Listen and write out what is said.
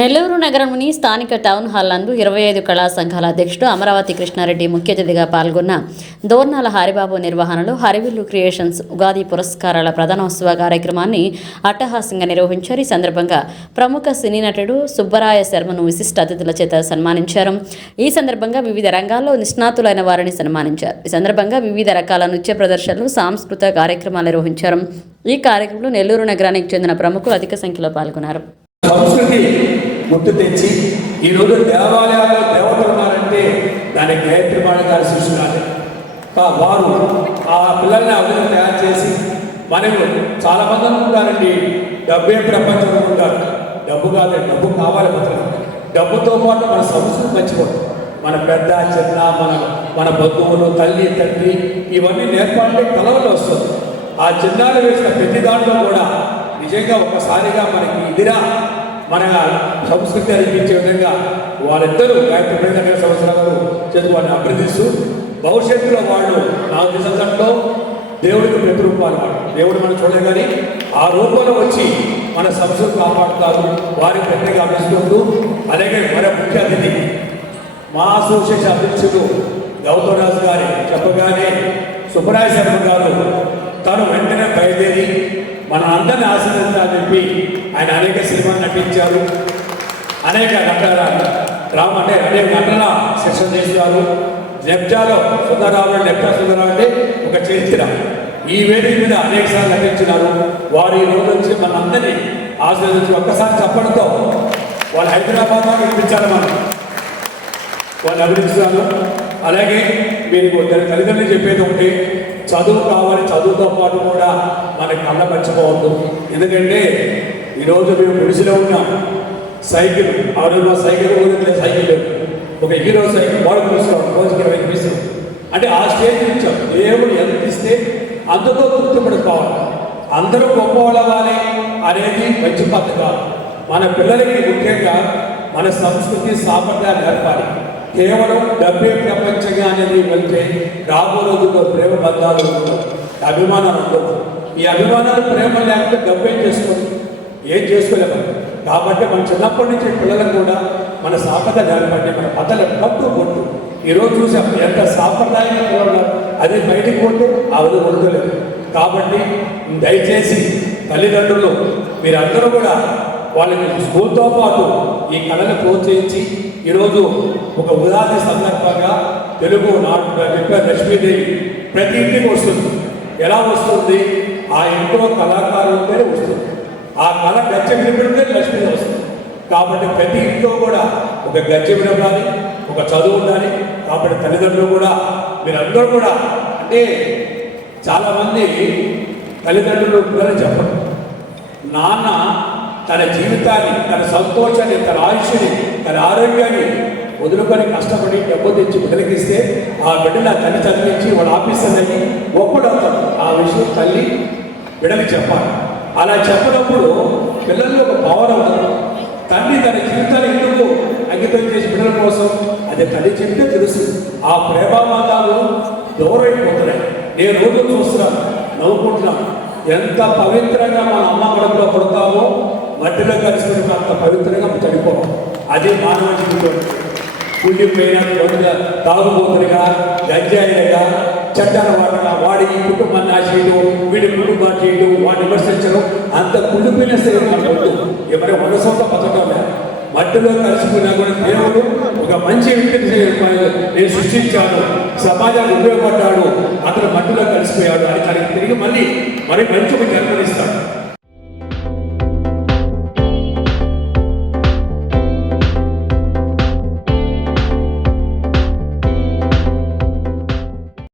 నెల్లూరు నగరంలోని స్థానిక town hall నందు ఇరవై ఐదు కళా సంఘాల అధ్యక్షుడు అమరావతి కృష్ణారెడ్డి ముఖ్య అతిథిగా పాల్గొన్న దోర్నాల హరిబాబు నిర్వహణలో హరివిల్లు క్రియేషన్స్ ఉగాది పురస్కారాల ప్రధానోత్సవ కార్యక్రమాన్ని అట్టహాసంగా నిర్వహించారు. ఈ సందర్భంగా ప్రముఖ సినీ నటుడు సుబ్బరాయ శర్మను విశిష్ట అతిథుల చేత సన్మానించారు. ఈ సందర్భంగా వివిధ రంగాల్లో నిష్ణాతులైన వారిని సన్మానించారు. ఈ సందర్భంగా వివిధ రకాల నృత్య ప్రదర్శనలు సాంస్కృతిక కార్యక్రమాలు నిర్వహించారు. ఈ కార్యక్రమంలో నెల్లూరు నగరానికి చెందిన ప్రముఖులు అధిక సంఖ్యలో పాల్గొన్నారు. సంస్కృతి గుర్తు తెచ్చి ఈరోజు దేవాలయాల్లో దేవతలు ఉన్నారంటే దానికి గాయత్రిమాణ గారి శిష్యురాలి. వారు ఆ పిల్లల్ని ఆ తయారు చేసి మనకు చాలా మంది అనుకుంటారండి డబ్బే ప్రపంచం అనుకుంటారు డబ్బు కాదు డబ్బు కావాలి మనకు డబ్బుతో పాటు మన సంస్కృతి మర్చిపోతుంది మన పెద్ద చిన్న మన మన బంధువులు తల్లి తండ్రి ఇవన్నీ నేర్పాలంటే కలవలు వస్తుంది. ఆ చిన్నాలు వేసిన ప్రతి దాంట్లో కూడా నిజంగా ఒక్కసారిగా మనకి ఇదిరా మన సంస్కృతి అనిపించే విధంగా వారిద్దరూ గాయత్రి ప్రజల సంవత్సరాలు చేతి వారిని అభ్యర్థిస్తూ భవిష్యత్తులో వాళ్ళు నాలుగు దిశలో దేవుడికి ప్రతిరూపాలు వాడు దేవుడు మనం చూడలే కానీ ఆ రూపంలో వచ్చి మన సంస్కృతి కాపాడుతారు. వారికి ప్రత్యేక అభిస్తుంటూ అలాగే మరో ముఖ్య అతిథి మా అసోసియేషన్ అధ్యక్షుడు గౌతమరాజు గారి చెప్పగానే సుబ్బరాయ శర్మ గారు తను వెంటనే బయలుదేరి మన అందరిని ఆశీర్వదించాలని చెప్పి ఆయన అనేక సినిమాలు నటించారు. అనేక నటన రామ్ అంటే అనేక నటన శిక్షణ చేశారు. లెప్టాలో సుందరరావు లెప్టా సుందరరావు అంటే ఒక చరిత్ర. ఈ వేదిక మీద అనేక సార్లు నటించినారు. వారు ఈ రోజు వచ్చి మనందరినీ ఆశీర్వదించి ఒక్కసారి చెప్పడంతో వాళ్ళు హైదరాబాద్ వినిపించాలి మనం వాళ్ళు అభినందిస్తాను అలాగే మీరు తల్లిదండ్రులు చెప్పేది ఒకటి. చదువు కావాలి చదువుతో పాటు కూడా మన కళ్ళ మర్చిపోవద్దు. ఎందుకంటే ఈరోజు మేము గుడిసిలో ఉన్నాం. సైకిల్ ఆ రోజు మా సైకిల్ కూడా సైకిల్. ఒక హీరో సైకిల్ వాడు చూస్తాం రోజుకి ఇరవై పైసలు. అంటే ఆ స్టేజ్ నుంచాం దేవుడు ఎంత ఇస్తే అంతతో తృప్తి అందరూ గొప్పవాళ్ళు అవ్వాలి అనేది మంచి పద్ధతి కాదు. మన పిల్లలకి ముఖ్యంగా మన సంస్కృతి సాంప్రదాయాలు నేర్పాలి కేవలం డబ్బే ప్రపంచంగా అనేది వెళ్తే రాబో రోజుల్లో ప్రేమ బంధాలు ఉండవు. అభిమానాలు ఉండవు. ఈ అభిమానాలు ప్రేమ లేకపోతే డబ్బేం చేసుకోండి ఏం చేసుకోలేము కాబట్టి మన చిన్నప్పటి నుంచి పిల్లలకు కూడా మన సాంప్రదాయ దాన్ని బట్టి మన పద్ధతులు పట్టు కొట్టు ఈరోజు చూసాం ఎంత సాంప్రదాయంగా పిల్లలు ఉన్నారు. అదే బయటికి పోతే ఆ ఉండలేదు కాబట్టి దయచేసి తల్లిదండ్రులు మీరందరూ కూడా వాళ్ళకి స్కూల్తో పాటు ఈ కళను ప్రోత్సహించి ఈరోజు ఒక ఉగాది సందర్భంగా తెలుగు నాటు చెప్పారు లక్ష్మీదేవి ప్రతి ఇంటికి వస్తుంది. ఎలా వస్తుంది? ఆ ఇంట్లో కళాకారులు వస్తుంది. ఆ కళ గచ్చ వినిపిడితే లక్ష్మీదేవి వస్తుంది. కాబట్టి ప్రతి ఇంట్లో కూడా ఒక గచ్చ వినడాలి ఒక చదువు ఉండాలి. కాబట్టి తల్లిదండ్రులు కూడా మీరందరూ కూడా అంటే చాలామంది తల్లిదండ్రులు పిల్లలు చెప్పరు నాన్న తన జీవితాన్ని తన సంతోషాన్ని తన ఆయుష్ని తన ఆరోగ్యాన్ని వదులుకొని కష్టపడి డబ్బు తెచ్చి బిడ్డలకిస్తే ఆ బిడ్డను ఆ తల్లి చదివించి వాడు ఆపిస్తుందని ఒప్పుడవుతాడు ఆ విషయం తల్లి బిడ్డకి చెప్పాలి. అలా చెప్పినప్పుడు పిల్లల్లో ఒక భావన ఉండదు తండ్రి తన జీవితాన్ని ఎందుకు అంకితం చేసి బిడ్డల కోసం? అది తల్లి చెప్తే తెలుసు. ఆ ప్రేమామాదాలు దూరైపోతున్నాయి నేను రోజు చూస్తున్నాను నవ్వుకుంటున్నాను. ఎంత పవిత్రంగా మన అమ్మ కొడుకులో కొడతామో మట్టిలో కలిసిపోయిన అంత పవిత్రంగా చనిపోవడం అదే మానవ జీవితం. కుళ్ళిపోయిన తొందరగా తాగుబోతులుగా గంజాయిగా చట్టాల వాటగా వాడి ఈ కుటుంబాన్ని ఆశయడం వీడి కుటుంబాన్ని చేయడం వాడిని విమర్శించడం అంత కుళ్ళిపోయిన స్థితి మనకు ఎవరి మనసంతా బతకడం మట్టిలో కలిసిపోయినా కూడా దేవుడు ఒక మంచి వ్యక్తిని నేను సృష్టించాను సమాజానికి ఉపయోగపడ్డాడు. అతను మట్టిలో కలిసిపోయాడు. అని తనకి తిరిగి మళ్ళీ మరి మంచి ఒక జన్మనిస్తాడు